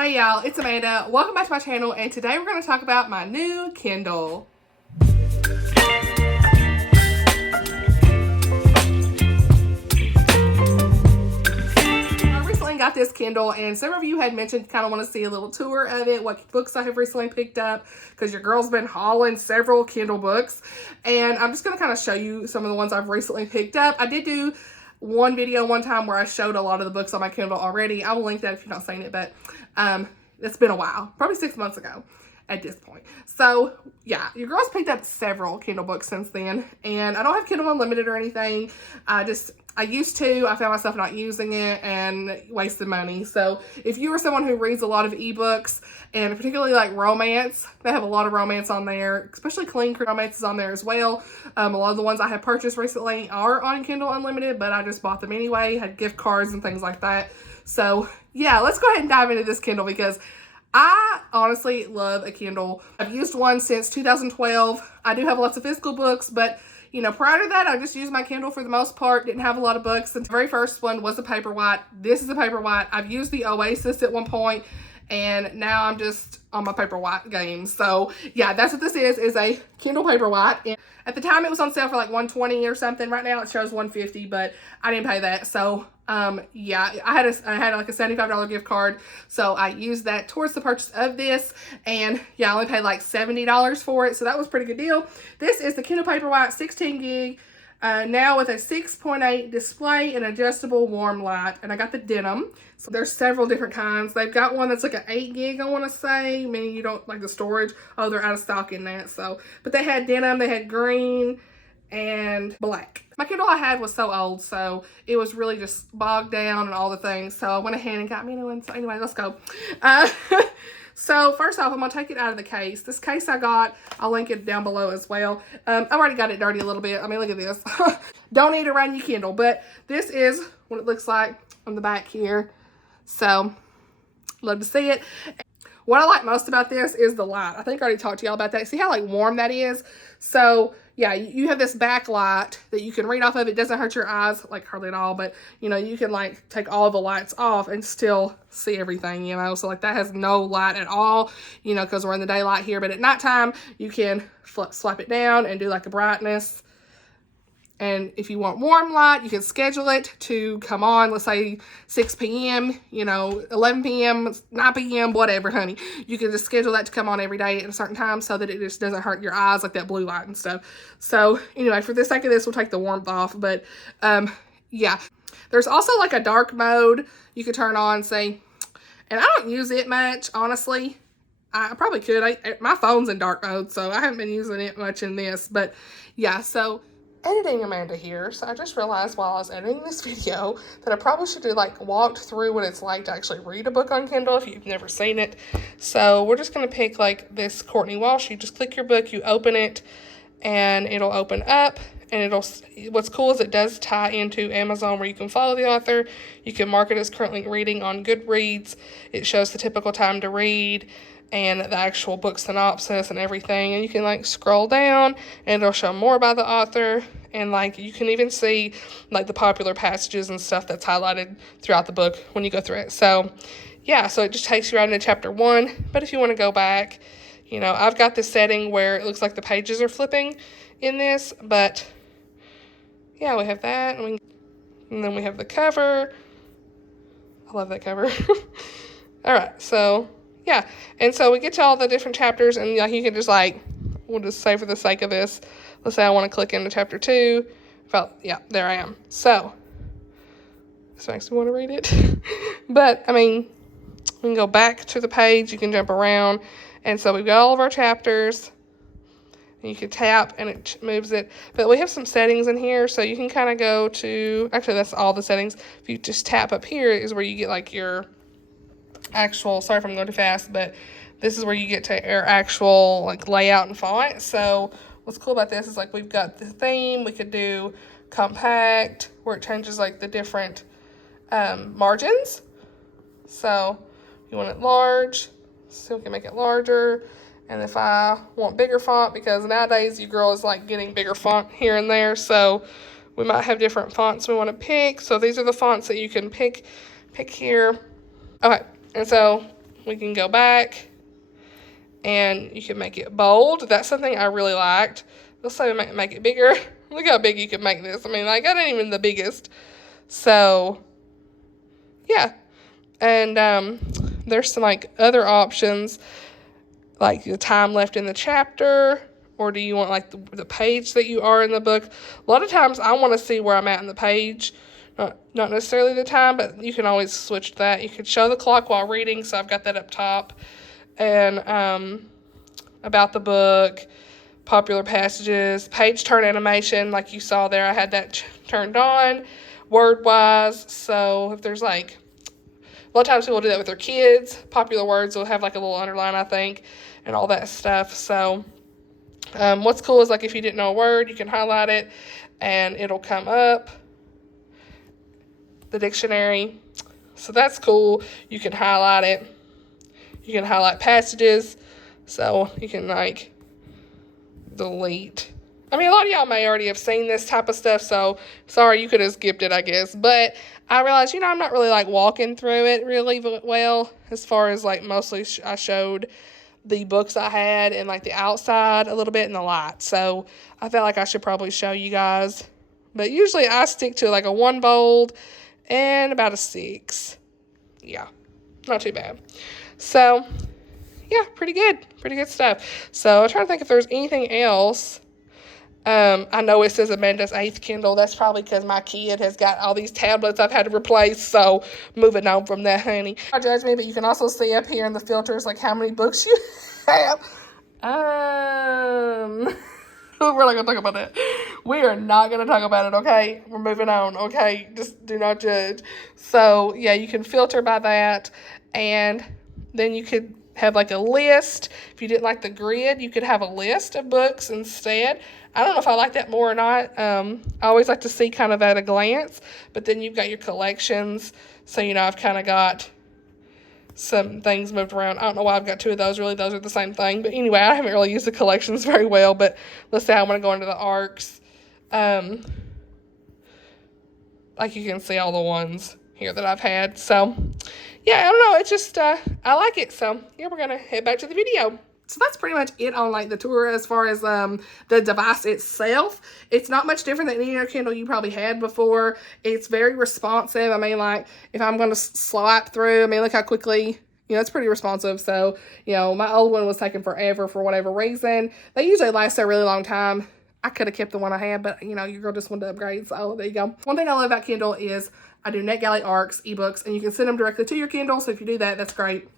Hey y'all, it's Amanda. Welcome back to my channel, and today we're going to talk about my new Kindle. I recently got this Kindle, and several of you had mentioned kind of want to see a little tour of it, what books I have recently picked up, because your girl's been hauling several Kindle books, and I'm just going to kind of show you some of the ones I've recently picked up. I did do one video one time where I showed a lot of the books on my Kindle already. I will link that if you've not seen it, but it's been a while, probably 6 months ago at this point. So yeah, your girl's picked up several Kindle books since then, and I don't have Kindle Unlimited or anything. I used to. I found myself not using it and wasted money. So if you are someone who reads a lot of ebooks, and particularly like romance, they have a lot of romance on there, especially clean romance is on there as well. A lot of the ones I have purchased recently are on Kindle Unlimited, but I just bought them anyway, had gift cards and things like that. So yeah, let's go ahead and dive into this Kindle because I honestly love a Kindle. I've used one since 2012. I do have lots of physical books, but you know, prior to that, I just used my Kindle for the most part. Didn't have a lot of books. The very first one was a Paperwhite. This is a Paperwhite. I've used the Oasis at one point, and now I'm just on my Paperwhite game. So yeah, that's what this is a Kindle Paperwhite. And at the time it was on sale for like $120 or something. Right now it shows $150, but I didn't pay that. So yeah, I had like a $75 gift card, so I used that towards the purchase of this, and yeah, I only paid like $70 for it, so that was a pretty good deal. This is the Kindle Paperwhite 16 gig, now with a 6.8 display and adjustable warm light, and I got the denim. So there's several different kinds. They've got one that's like an 8 gig, I want to say, meaning you don't like the storage. Oh, they're out of stock in that. So, but they had denim, they had green and black. My Kindle I had was so old, so it was really just bogged down and all the things. So I went ahead and got me a new one. So anyway, let's go. So first off, I'm gonna take it out of the case. This case I got, I'll link it down below as well. I've already got it dirty a little bit. I mean, look at this. Don't need to run your Kindle, but this is what it looks like on the back here. So love to see it. What I like most about this is the light. I think I already talked to y'all about that. See how like warm that is? So yeah, you have this backlight that you can read off of. It doesn't hurt your eyes like hardly at all, but you know, you can like take all the lights off and still see everything, you know? So like that has no light at all, you know, because we're in the daylight here, but at nighttime you can swipe it down and do like a brightness. And if you want warm light, you can schedule it to come on, let's say 6 p.m., you know, 11 p.m., 9 p.m., whatever, honey. You can just schedule that to come on every day at a certain time so that it just doesn't hurt your eyes like that blue light and stuff. So anyway, for the sake of this, we'll take the warmth off. But yeah, there's also like a dark mode you could turn on, say, and I don't use it much, honestly. I probably could. My phone's in dark mode, so I haven't been using it much in this. But yeah, so editing Amanda here, so I just realized while I was editing this video that I probably should have like walked through what it's like to actually read a book on Kindle if you've never seen it. So we're just going to pick like this Courtney Walsh. You just click your book, you open it, and it'll open up, and what's cool is it does tie into Amazon where you can follow the author. You can mark it as currently reading on Goodreads. It shows the typical time to read and the actual book synopsis and everything, and you can like scroll down and it'll show more about the author, and like you can even see like the popular passages and stuff that's highlighted throughout the book when you go through it. So yeah, so it just takes you right into chapter 1. But if you want to go back, you know, I've got this setting where it looks like the pages are flipping in this, but yeah, we have that, and then we have the cover. I love that cover. All right, so yeah, and so we get to all the different chapters, and like you can just like, we'll just say for the sake of this, let's say I want to click into chapter 2. Yeah, there I am. So this makes me want to read it. But I mean, we can go back to the page, you can jump around, and so we've got all of our chapters. You can tap and it moves it. But we have some settings in here, so you can kind of go to, actually that's all the settings. If you just tap up here is where you get like your actual, sorry if I'm going too fast, but this is where you get to your actual like layout and font. So what's cool about this is like we've got the theme. We could do compact where it changes like the different margins. So you want it large, so we can make it larger. And if I want bigger font, because nowadays you girl is like getting bigger font here and there, so we might have different fonts we want to pick. So these are the fonts that you can pick here. Okay, and so we can go back and you can make it bold. That's something I really liked. Let's say make it bigger. Look how big you can make this. I mean, like, I ain't even the biggest. So, yeah. And there's some, like, other options, like the time left in the chapter, or do you want, like, the page that you are in the book? A lot of times I want to see where I'm at in the page, not necessarily the time, but you can always switch that. You can show the clock while reading, so I've got that up top. And about the book, popular passages, page turn animation, like you saw there, I had that turned on, word-wise, so if there's, like, a lot of times people do that with their kids. Popular words will have, like, a little underline, I think, and all that stuff. So what's cool is, like, if you didn't know a word, you can highlight it, and it'll come up, the dictionary. So that's cool. You can highlight it. You can highlight passages, so you can, like, delete. I mean, a lot of y'all may already have seen this type of stuff, so sorry, you could have skipped it, I guess. But I realized, I'm not really, like, walking through it really well, as far as, like, mostly I showed the books I had and, like, the outside a little bit and the light. So I felt like I should probably show you guys. But usually I stick to, like, a 1 bold and about a 6. Yeah, not too bad. So, yeah, pretty good stuff. So I'm trying to think if there's anything else. I know it says Amanda's 8th Kindle. That's probably because my kid has got all these tablets I've had to replace. So moving on from that, honey. Don't judge me, but you can also see up here in the filters, like, how many books you have. We're not going to talk about that. We are not going to talk about it, okay? We're moving on, okay? Just do not judge. So, yeah, you can filter by that. And then you could have, like, a list. If you didn't like the grid, you could have a list of books instead. I don't know if I like that more or not. I always like to see kind of at a glance. But then you've got your collections. So, I've kind of got some things moved around. I don't know why I've got 2 of those. Really, those are the same thing. But anyway, I haven't really used the collections very well. But let's say I want to go into the arcs. Like, you can see all the ones here that I've had. So, yeah, I don't know. It's just, I like it. So, yeah, we're going to head back to the video. So that's pretty much it on, like, the tour as far as the device itself. It's not much different than any other Kindle you probably had before. It's very responsive. I mean, like, if I'm going to swipe through, I mean, look how quickly, it's pretty responsive. So, my old one was taking forever for whatever reason. They usually last a really long time. I could have kept the one I had, but, your girl just wanted to upgrade, so there you go. One thing I love about Kindle is I do NetGalley ARCs, ebooks, and you can send them directly to your Kindle, so if you do that, that's great.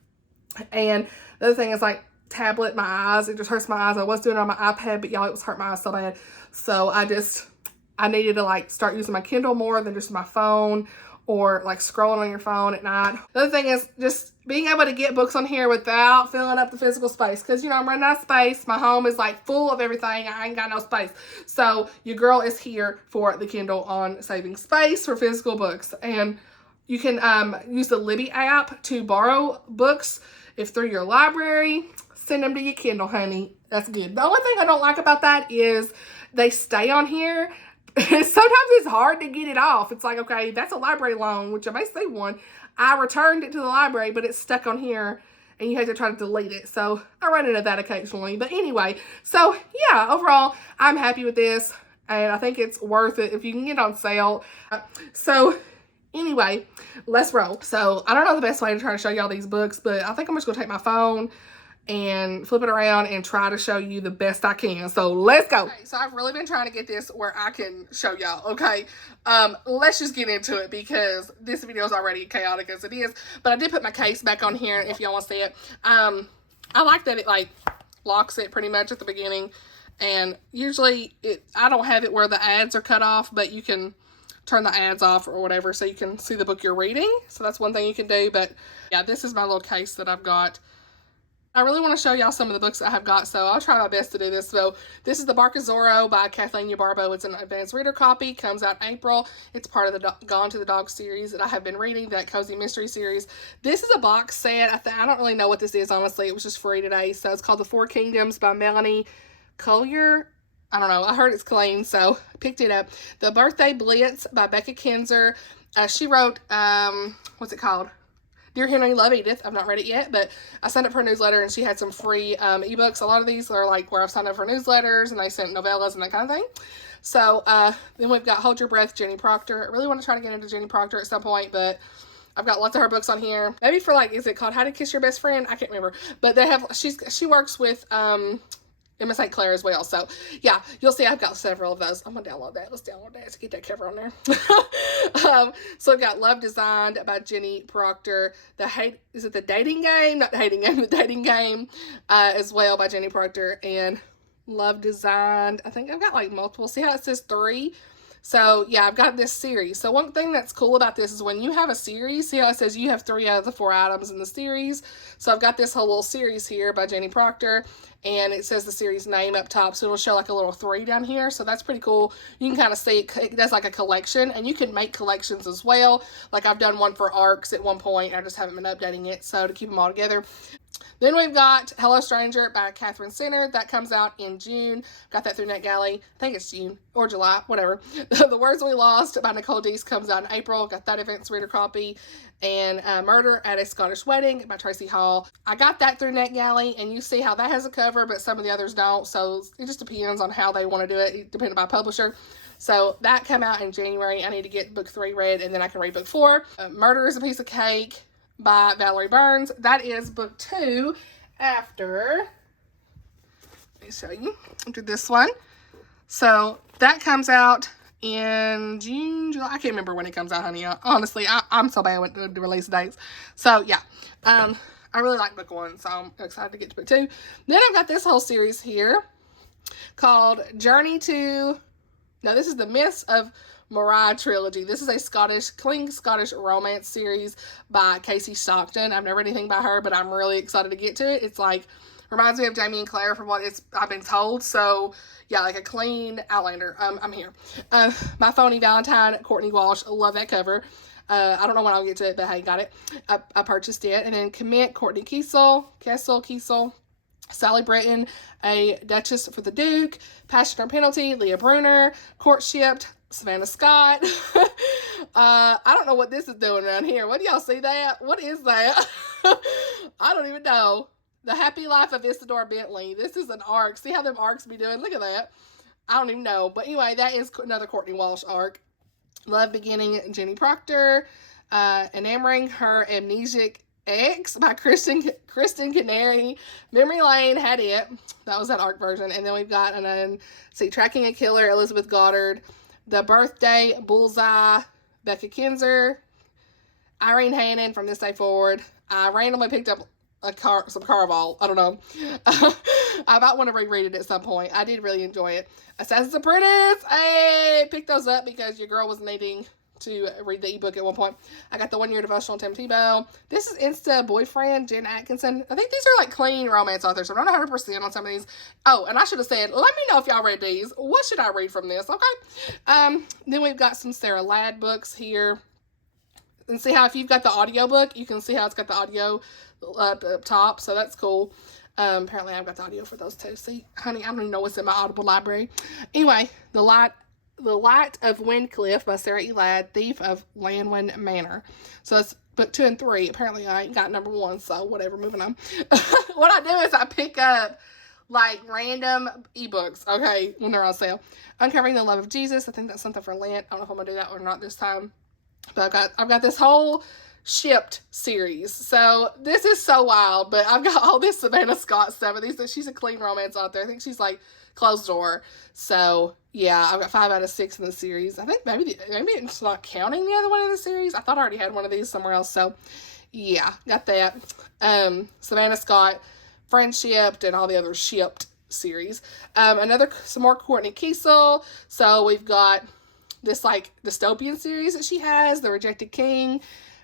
And the other thing is, like, tablet, my eyes, it just hurts my eyes. I was doing it on my iPad, but y'all, it was hurting my eyes so bad. So I needed to, like, start using my Kindle more than just my phone or, like, scrolling on your phone at night. The other thing is just being able to get books on here without filling up the physical space. Because, I'm running out of space. My home is, like, full of everything. I ain't got no space. So your girl is here for the Kindle on saving space for physical books. And you can use the Libby app to borrow books if through your library. Send them to your Kindle, honey. That's good. The only thing I don't like about that is they stay on here. Sometimes it's hard to get it off. It's like, okay, that's a library loan, which I may say one. I returned it to the library, but it's stuck on here, and you have to try to delete it. So I run into that occasionally. But anyway, so yeah, overall, I'm happy with this, and I think it's worth it if you can get it on sale. So anyway, let's roll. So I don't know the best way to try to show y'all these books, but I think I'm just going to take my phone and flip it around and try to show you the best I can. So let's go. Okay, so I've really been trying to get this where I can show y'all, okay? Let's just get into it because this video is already chaotic as it is. But I did put my case back on here if y'all want to see it. I like that it, like, locks it pretty much at the beginning. And usually I don't have it where the ads are cut off, but you can turn the ads off or whatever so you can see the book you're reading. So that's one thing you can do. But yeah, this is my little case that I've got. I really want to show y'all some of the books I have got, so I'll try my best to do this. So this is The Bark of Zorro by Kathleen Yabarbo. It's an advanced reader copy. Comes out April. It's part of the Gone to the Dog series that I have been reading, that cozy mystery series. This is a box set. I don't really know what this is, honestly. It was just free today. So it's called The Four Kingdoms by Melanie Collier. I don't know. I heard it's clean, so I picked it up. The Birthday Blitz by Becca Kinzer. She wrote, what's it called? Dear Henry, Love Edith. I've not read it yet, but I signed up for a newsletter and she had some free ebooks. A lot of these are like where I've signed up for newsletters and they sent novellas and that kind of thing. So then we've got Hold Your Breath, Jenny Proctor. I really want to try to get into Jenny Proctor at some point, but I've got lots of her books on here. Maybe for like, is it called How to Kiss Your Best Friend? I can't remember. But they have, she works with Emma St. Clair as well. So yeah, you'll see I've got several of those. I'm gonna download that. Let's download that to get that cover on there. So I've got Love Designed by Jenny Proctor. Is it The Dating Game? Not The Hating Game, The Dating Game as well by Jenny Proctor. And Love Designed. I think I've got like multiple. See how it says 3? So yeah, I've got this series. So one thing that's cool about this is when you have a series, see how it says you have 3 out of the 4 items in the series. So I've got this whole little series here by Jenny Proctor, and it says the series name up top. So it'll show like a little 3 down here. So that's pretty cool. You can kind of see it does like a collection, and you can make collections as well. Like I've done one for ARCs at one point. I just haven't been updating it. So to keep them all together. Then we've got Hello Stranger by Catherine Center. That comes out in June. Got that through NetGalley. I think it's June or July, whatever. The Words We Lost by Nicole Deese comes out in April. Got that advanced reader copy. And Murder at a Scottish Wedding by Tracy Hall. I got that through NetGalley, and you see how that has a cover, but some of the others don't. So it just depends on how they want to do it, depending by publisher. So that came out in January. I need to get book 3 read, and then I can read book 4. Murder is a Piece of Cake by Valerie Burns. That is book 2 after, let me show you, after this one. So that comes out in June, July. I can't remember when it comes out, honey. Honestly, I'm so bad with the release dates. So yeah, I really like book 1, so I'm excited to get to book 2. Then I've got this whole series here called Journey to, now this is the Myths of Moray trilogy. This is a clean Scottish romance series by Casey Stockton. I've never read anything by her, but I'm really excited to get to it. It's like, reminds me of Jamie and Claire from what I've been told. So yeah, like a clean Outlander. I'm here. My Phony Valentine, Courtney Walsh. Love that cover. I don't know when I'll get to it, but hey, got it. I purchased it. And then Commit, Courtney Kiesel. Sally Britton, A Duchess for the Duke. Passion or Penalty, Leah Brunner. Courtshipped, Savannah Scott. I don't know what this is doing around here. What do y'all see that? What is that? I don't even know. The Happy Life of Isidore Bentley. This is an arc. See how them arcs be doing? Look at that. I don't even know. But anyway, that is another Courtney Walsh arc. Love Beginning, Jenny Proctor. Enamoring Her Amnesic Ex by Kristen Canary. Memory Lane had it. That was that arc version. And then we've got, Tracking a Killer, Elizabeth Goddard. The Birthday, Bullseye, Becca Kinzer. Irene Hannon from This Day Forward. I randomly picked up some Carval. I don't know. I might want to reread it at some point. I did really enjoy it. Assassin's Apprentice. Hey, pick those up because your girl was needing to read the ebook at one point. I got the 1 Year Devotional, Tim Tebow. This is Insta Boyfriend, Jen Atkinson. I think these are like clean romance authors. I'm not 100% on some of these. Oh, and I should have said, let me know if y'all read these. What should I read from this? Okay. Then we've got some Sarah Ladd books here. And see how if you've got the audiobook, you can see how it's got the audio up top. So that's cool. Apparently I've got the audio for those too. See, honey, I don't even know what's in my Audible library. Anyway, The Light of Wincliffe by Sarah E. Ladd, Thief of Lanwin Manor. So it's book 2 and 3. Apparently I ain't got number 1, so whatever, moving on. What I do is I pick up like random ebooks, okay, when they're on sale. Uncovering the Love of Jesus. I think that's something for Lent. I don't know if I'm gonna do that or not this time. But I've got this whole Shipped series. So this is so wild, but I've got all this Savannah Scott stuff. And she's a clean romance author. I think she's like Closed Door. So yeah, I've got 5 out of 6 in the series. I think maybe it's not counting the other one in the series. I thought I already had one of these somewhere else. So yeah, got that. Savannah Scott, Friendshipped, and all the other Shipped series. Some more Courtney Kiesel. So we've got this like dystopian series that she has, The Rejected King,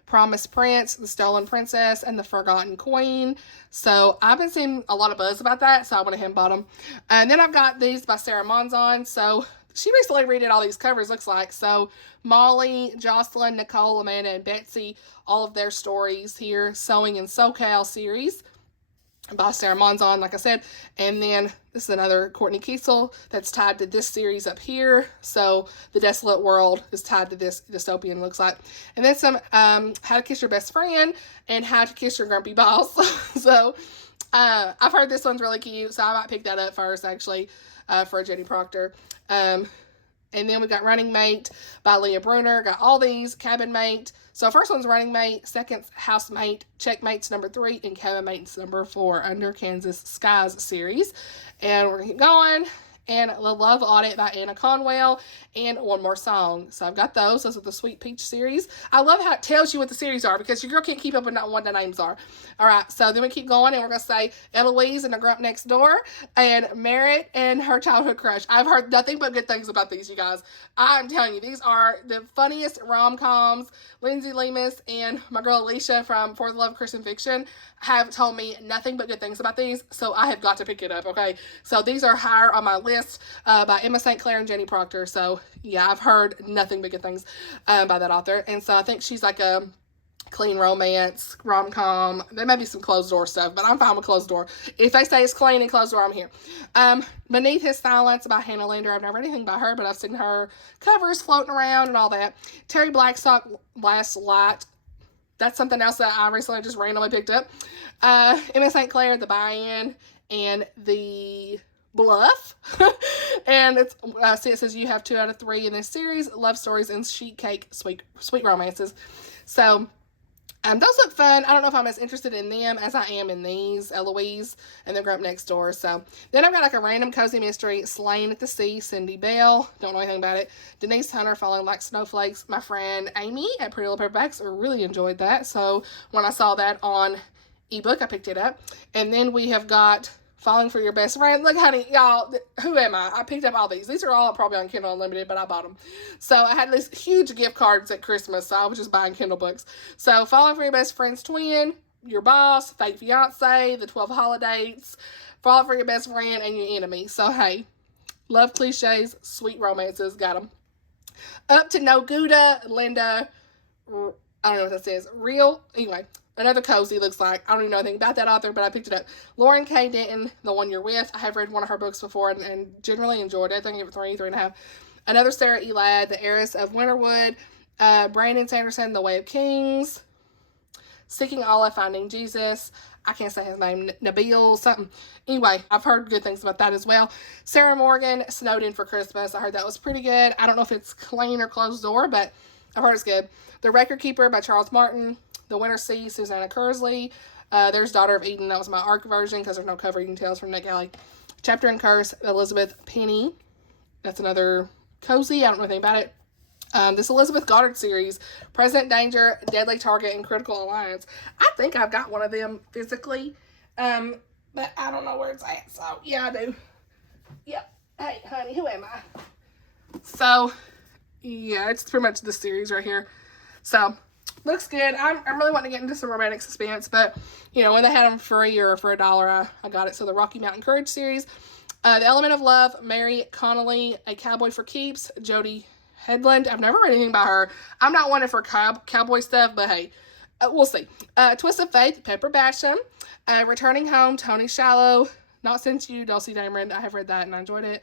Promised Prince, The Stolen Princess, and The Forgotten Queen. So I've been seeing a lot of buzz about that, so I went ahead and bought them. And then I've got these by Sarah Monzon. So she recently redid all these covers, looks like. So Molly, Jocelyn, Nicole, Amanda, and Betsy, all of their stories here, Sewing in SoCal series. by Sarah Monzon, like I said. And then this is another Courtney Kiesel that's tied to this series up here. So The Desolate World is tied to this dystopian, looks like. And then some How to Kiss Your Best Friend and How to Kiss Your Grumpy Boss. So I've heard this one's really cute, so I might pick that up first, actually, for Jenny Proctor. And then we got Running Mate by Leah Bruner. Got all these. Cabin Mate. So first one's Running Mate. Second, Housemate. Checkmate's number 3. And Cabin Mate's number 4 under Kansas Skies series. And we're going to keep going. And The Love Audit by Anna Conwell, and One More Song. So I've got those. Those are the Sweet Peach series. I love how it tells you what the series are, because your girl can't keep up with what the names are. All right, so then we keep going, and we're going to say Eloise and the Grump Next Door, and Merritt and Her Childhood Crush. I've heard nothing but good things about these, you guys. I'm telling you, these are the funniest rom-coms. Lindsay Lemus and my girl Alicia from For the Love of Christian Fiction have told me nothing but good things about these, so I have got to pick it up, okay? So these are higher on my list by Emma St. Clair and Jenny Proctor. So yeah, I've heard nothing but good things by that author. And so I think she's like a clean romance, rom-com. There may be some closed door stuff, but I'm fine with closed door. If they say it's clean and closed door, I'm here. Beneath His Silence by Hannah Lander. I've never read anything by her, but I've seen her covers floating around and all that. Terry Blackstock, Last Light. That's something else that I recently just randomly picked up. Emma St. Clair, The Buy-In, and The Bluff. And it's see, it says you have 2 out of 3 in this series. Love stories and sheet cake sweet romances. So those look fun. I don't know if I'm as interested in them as I am in these, Eloise and The Grump Next Door. So then I've got like a random cozy mystery, Slain at the Sea, Cindy Bell. Don't know anything about it. Denise Hunter, Falling Like Snowflakes. My friend Amy at Pretty Little Paperbacks really enjoyed that. So when I saw that on ebook, I picked it up. And then we have got Falling for Your Best Friend. Look, honey, y'all, who am I? I picked up all these. These are all probably on Kindle Unlimited, but I bought them. So I had these huge gift cards at Christmas, so I was just buying Kindle books. So Falling for Your Best Friend's Twin, Your Boss, Fake Fiance, The 12 Holidays, Falling for Your Best Friend, and Your Enemy. So, hey, love cliches, sweet romances, got them. Up to No Gouda, Linda, I don't know what that says. Anyway. Another cozy, looks like. I don't even know anything about that author, but I picked it up. Lauren K. Denton, The One You're With. I have read one of her books before and generally enjoyed it. I think I gave it 3.5. Another Sarah E. Ladd, The Heiress of Winterwood. Brandon Sanderson, The Way of Kings. Seeking Allah, Finding Jesus. I can't say his name. Nabil, something. Anyway, I've heard good things about that as well. Sarah Morgan, Snowed In for Christmas. I heard that was pretty good. I don't know if it's clean or closed door, but I've heard it's good. The Record Keeper by Charles Martin. The Winter Sea, Susanna Kersley. There's Daughter of Eden. That was my ARC version because there's no cover. You can tell it's from Nick Alley. Chapter and Curse, Elizabeth Penny. That's another cozy. I don't know anything about it. This Elizabeth Goddard series, President Danger, Deadly Target, and Critical Alliance. I think I've got one of them physically, but I don't know where it's at. So, yeah, I do. Yep. Hey, honey, who am I? So, yeah, it's pretty much the series right here. So, looks good. I'm really wanting to get into some romantic suspense, but, you know, when they had them free or for $1, I got it. So, the Rocky Mountain Courage series. The Element of Love, Mary Connolly, A Cowboy for Keeps, Jody Headland. I've never read anything about her. I'm not one for cowboy stuff, but hey, we'll see. Twist of Faith, Pepper Basham. Returning Home, Tony Shallow. Not Since You, Dulcie Dameron. I have read that and I enjoyed it.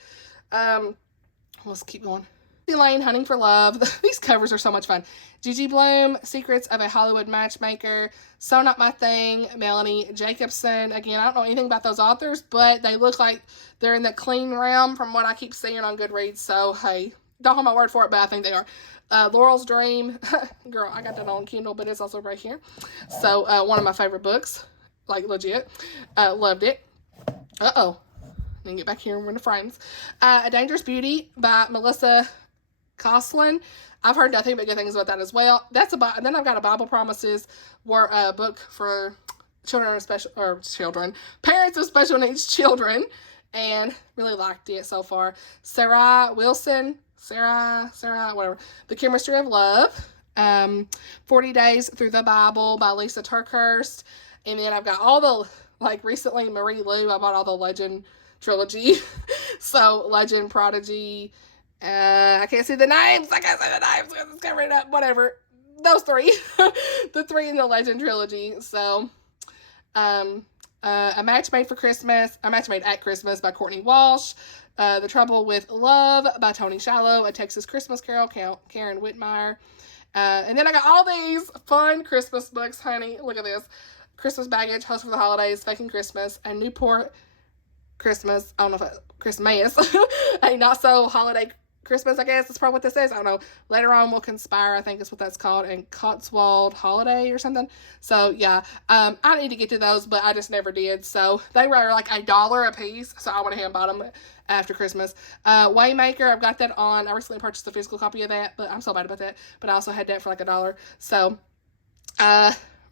Let's keep going. Lane, Hunting for Love. These covers are so much fun. Gigi Bloom, Secrets of a Hollywood Matchmaker. So Not My Thing, Melanie Jacobson. Again, I don't know anything about those authors, but they look like they're in the clean realm from what I keep seeing on Goodreads. So, hey, don't hold my word for it, but I think they are. Laurel's Dream. Girl, I got that on Kindle, but it's also right here. So, one of my favorite books. Like, legit. Loved it. Uh-oh. Let me get back here and we're in the frames. A Dangerous Beauty by Melissa Coslin. I've heard nothing but good things about that as well. That's about, and then I've got a Bible Promises book for parents of special needs children, and really liked it so far. Sarah Wilson, whatever. The Chemistry of Love. 40 Days Through the Bible by Lisa Turkhurst. And then I've got all the, like recently Marie Lu, I bought all the Legend trilogy. So Legend, Prodigy, I can't see the names. I can't say the names. Let's get rid of whatever. Those 3. The 3 in the Legend trilogy. So, I A Match Made for Christmas, A Match Made at Christmas by Courtney Walsh. The Trouble with Love by Tony Shallow. A Texas Christmas Carol, Karen Whitmire. And then I got all these fun Christmas books, honey. Look at this. Christmas Baggage, Host for the Holidays, Faking Christmas, and Newport Christmas. I don't know if Christmas. A Not So Holiday Christmas, I guess. That's probably what this is. I don't know. Later On Will Conspire, I think is what that's called. And Cotswold Holiday or something. So, yeah. I need to get to those, but I just never did. So, they were like $1 a piece. So, I went ahead and bought them after Christmas. Waymaker, I've got that on. I recently purchased a physical copy of that, but I'm so bad about that. But I also had that for like $1. So,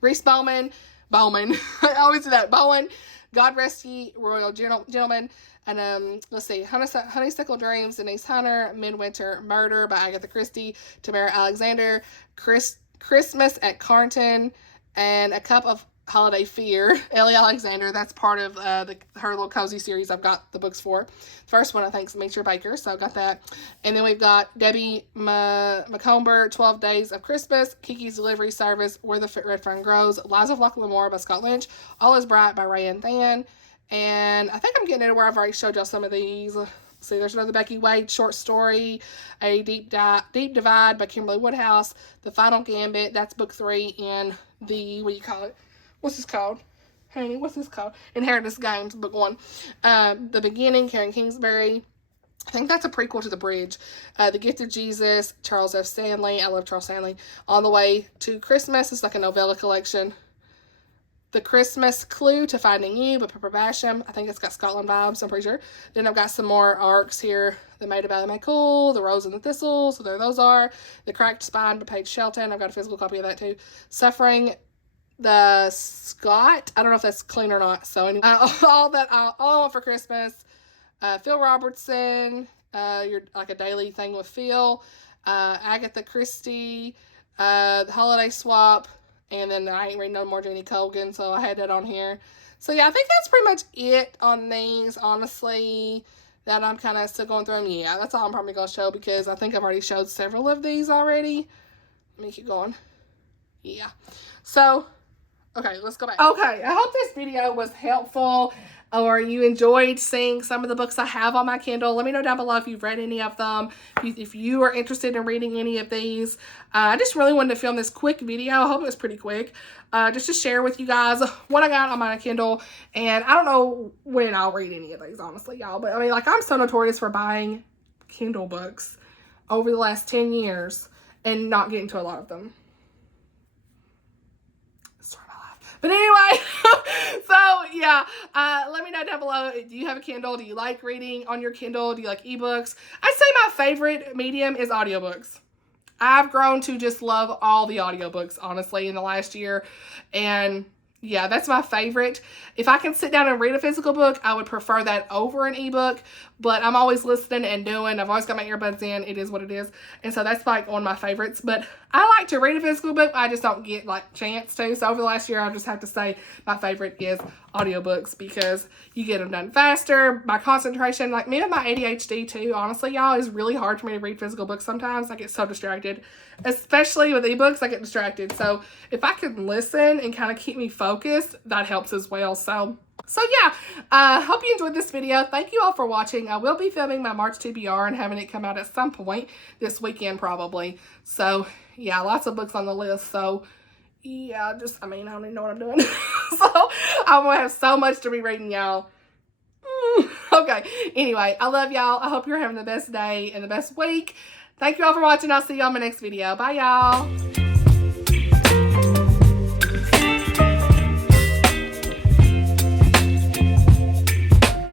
Reese Bowman. I always do that. Bowen. God Rest Ye, Royal Gentleman. And let's see, Honeysuckle Dreams, Denise Hunter, Midwinter Murder by Agatha Christie, Tamara Alexander, Christmas at Carnton, and A Cup of Holiday Fear, Ellie Alexander. That's part of her little cozy series I've got the books for. The first one, I think, is Meet Baker, so I've got that. And then we've got Debbie McComber, 12 Days of Christmas, Kiki's Delivery Service, Where the Red Fern Grows, Lies of Lachlan Moore by Scott Lynch, All Is Bright by Ray and Than. And I think I'm getting into where I've already showed y'all some of these. See, there's another Becky Wade short story, A Deep Divide by Kimberly Woodhouse, The Final Gambit, that's book 3 in the, what do you call it? What's this called? Honey, what's this called? Inheritance Games, book 1. The Beginning, Karen Kingsbury. I think that's a prequel to The Bridge. The Gift of Jesus, Charles F. Stanley. I love Charles Stanley. On the Way to Christmas. It's like a novella collection. The Christmas Clue to Finding You by Pepper Basham. I think it's got Scotland vibes, I'm pretty sure. Then I've got some more arcs here. The Maid of Bally Cool, The Rose and the Thistle, so there those are. The Cracked Spine by Paige Shelton. I've got a physical copy of that too. Suffering the Scott. I don't know if that's clean or not. So anyway, all I Want for Christmas. Phil Robertson. You're like a daily thing with Phil. Agatha Christie. The Holiday Swap. And then I ain't reading no more Jenny Colgan, so I had that on here. So, yeah, I think that's pretty much it on these, honestly, that I'm kind of still going through them. Yeah, that's all I'm probably going to show because I think I've already showed several of these already. Let me keep going. Yeah. So, okay, let's go back. Okay, I hope this video was helpful or you enjoyed seeing some of the books I have on my Kindle. Let me know down below if you've read any of them, if you are interested in reading any of these. I just really wanted to film this quick video. I hope it was pretty quick. Just to share with you guys what I got on my Kindle. And I don't know when I'll read any of these, honestly, y'all. But, I mean, like, I'm so notorious for buying Kindle books over the last 10 years and not getting to a lot of them. But anyway, so yeah, let me know down below, do you have a Kindle? Do you like reading on your Kindle? Do you like ebooks? I'd say my favorite medium is audiobooks. I've grown to just love all the audiobooks, honestly, in the last year. And yeah, that's my favorite. If I can sit down and read a physical book, I would prefer that over an ebook. But I'm always listening and doing. I've always got my earbuds in. It is what it is. And so that's like one of my favorites. But I like to read a physical book. I just don't get like chance to. So over the last year, I just have to say my favorite is audiobooks because you get them done faster. My concentration, like me and my ADHD too, honestly, y'all, is really hard for me to read physical books sometimes. I get so distracted. Especially with ebooks, I get distracted. So if I can listen and kind of keep me focused, that helps as well. So yeah, hope you enjoyed this video. Thank you all for watching. I will be filming my March TBR and having it come out at some point this weekend probably. So yeah, lots of books on the list. So yeah, I mean, I don't even know what I'm doing. So I'm going to have so much to be reading, y'all. Okay, anyway, I love y'all. I hope you're having the best day and the best week. Thank you all for watching. I'll see you on my next video. Bye, y'all.